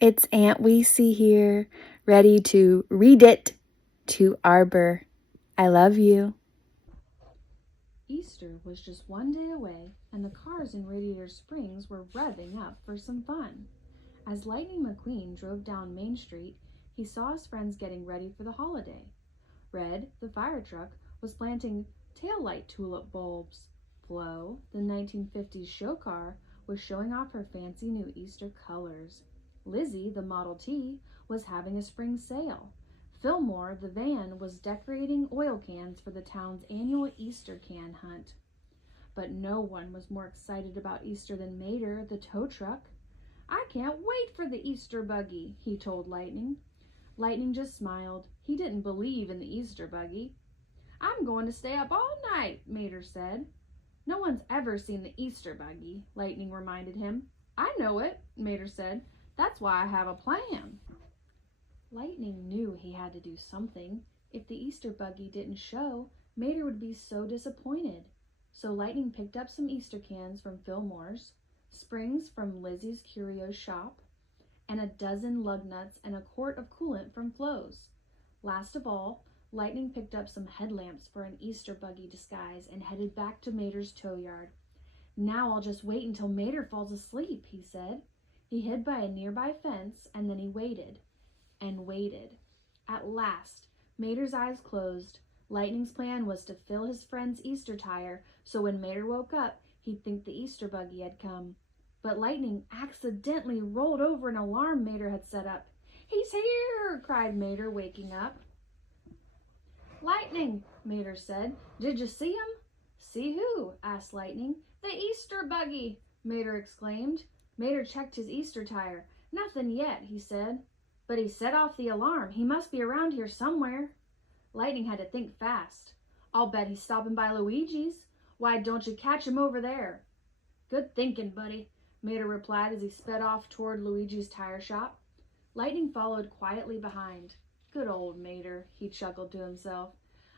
It's Aunt Weesey here, ready to read it to Arbor. I love you. Easter was just one day away, and the cars in Radiator Springs were revving up for some fun. As Lightning McQueen drove down Main Street, he saw his friends getting ready for the holiday. Red, the fire truck, was planting taillight tulip bulbs. Flo, the 1950s show car, was showing off her fancy new Easter colors. Lizzie, the Model T, was having a spring sale. Fillmore, the van, was decorating oil cans for the town's annual Easter can hunt. But no one was more excited about Easter than Mater, the tow truck. "I can't wait for the Easter buggy," he told Lightning. Lightning just smiled. He didn't believe in the Easter buggy. "I'm going to stay up all night," Mater said. "No one's ever seen the Easter buggy," Lightning reminded him. "I know it," Mater said. "That's why I have a plan." Lightning knew he had to do something. If the Easter buggy didn't show, Mater would be so disappointed. So Lightning picked up some Easter cans from Fillmore's, springs from Lizzie's curio shop, and a dozen lug nuts and a quart of coolant from Flo's. Last of all, Lightning picked up some headlamps for an Easter buggy disguise and headed back to Mater's tow yard. "Now I'll just wait until Mater falls asleep," he said. He hid by a nearby fence, and then he waited and waited. At last, Mater's eyes closed. Lightning's plan was to fill his friend's Easter tire so when Mater woke up, he'd think the Easter buggy had come. But Lightning accidentally rolled over an alarm Mater had set up. "He's here!" cried Mater, waking up. "Lightning," Mater said. "Did you see him?" "See who?" asked Lightning. "The Easter buggy," Mater exclaimed. Mater checked his Easter tire. "Nothing yet," he said. "But he set off the alarm. He must be around here somewhere." Lightning had to think fast. "I'll bet he's stopping by Luigi's. Why don't you catch him over there?" "Good thinking, buddy," Mater replied as he sped off toward Luigi's tire shop. Lightning followed quietly behind. "Good old Mater," he chuckled to himself.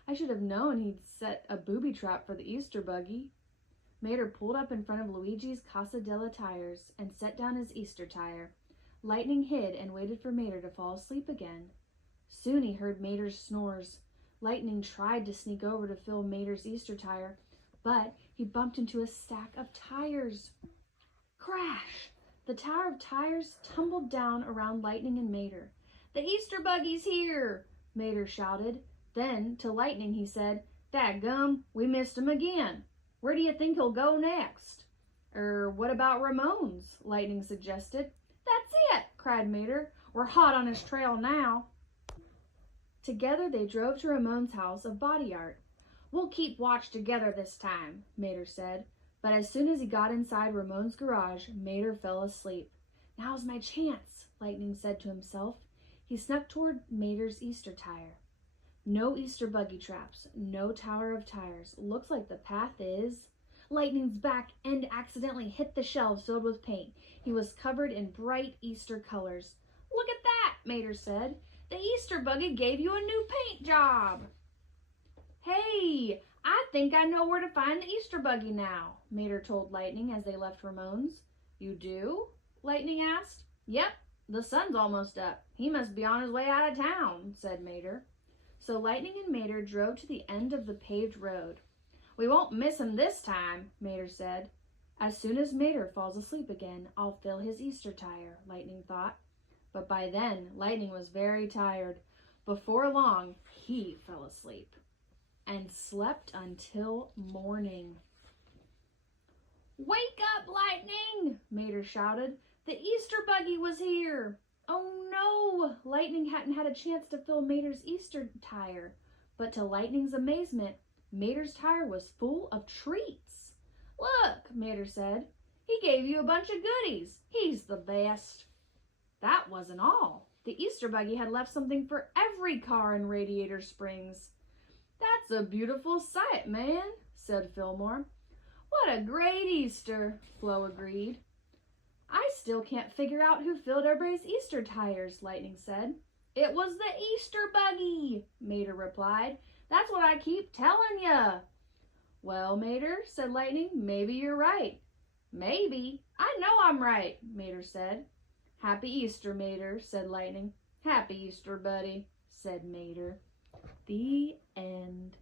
"I should have known he'd set a booby trap for the Easter buggy." Mater pulled up in front of Luigi's Casa della Tires and set down his Easter tire. Lightning hid and waited for Mater to fall asleep again. Soon he heard Mater's snores. Lightning tried to sneak over to fill Mater's Easter tire, but he bumped into a stack of tires. Crash! The tower of tires tumbled down around Lightning and Mater. "The Easter buggy's here!" Mater shouted. Then, to Lightning, he said, "Dadgum, we missed him again. Where do you think he'll go next?" What about Ramon's?" Lightning suggested. "That's it!" cried Mater. "We're hot on his trail now." Together they drove to Ramon's house of body art. "We'll keep watch together this time," Mater said. But as soon as he got inside Ramon's garage, Mater fell asleep. "Now's my chance," Lightning said to himself. He snuck toward Mater's Easter tire. No Easter buggy traps, no tower of tires. Looks like the path is... Lightning's back end accidentally hit the shelves filled with paint. He was covered in bright Easter colors. "Look at that," Mater said. "The Easter buggy gave you a new paint job." "Hey, I think I know where to find the Easter buggy now," Mater told Lightning as they left Ramon's. "You do?" Lightning asked. "Yep, the sun's almost up. He must be on his way out of town," said Mater. So Lightning and Mater drove to the end of the paved road. "We won't miss him this time," Mater said. "As soon as Mater falls asleep again, I'll fill his Easter tire," Lightning thought. But by then, Lightning was very tired. Before long, he fell asleep and slept until morning. "Wake up, Lightning!" Mater shouted. "The Easter buggy was here!" Oh no! Lightning hadn't had a chance to fill Mater's Easter tire. But to Lightning's amazement, Mater's tire was full of treats. "Look," Mater said. "He gave you a bunch of goodies. He's the best." That wasn't all. The Easter buggy had left something for every car in Radiator Springs. "That's a beautiful sight, man," said Fillmore. "What a great Easter," Flo agreed. "I still can't figure out who filled everybody's Easter tires," Lightning said. "It was the Easter buggy," Mater replied. "That's what I keep telling ya." "Well, Mater," said Lightning, "maybe you're right." "Maybe? I know I'm right," Mater said. Happy Easter, Mater, said Lightning. Happy Easter, buddy, said Mater. The end.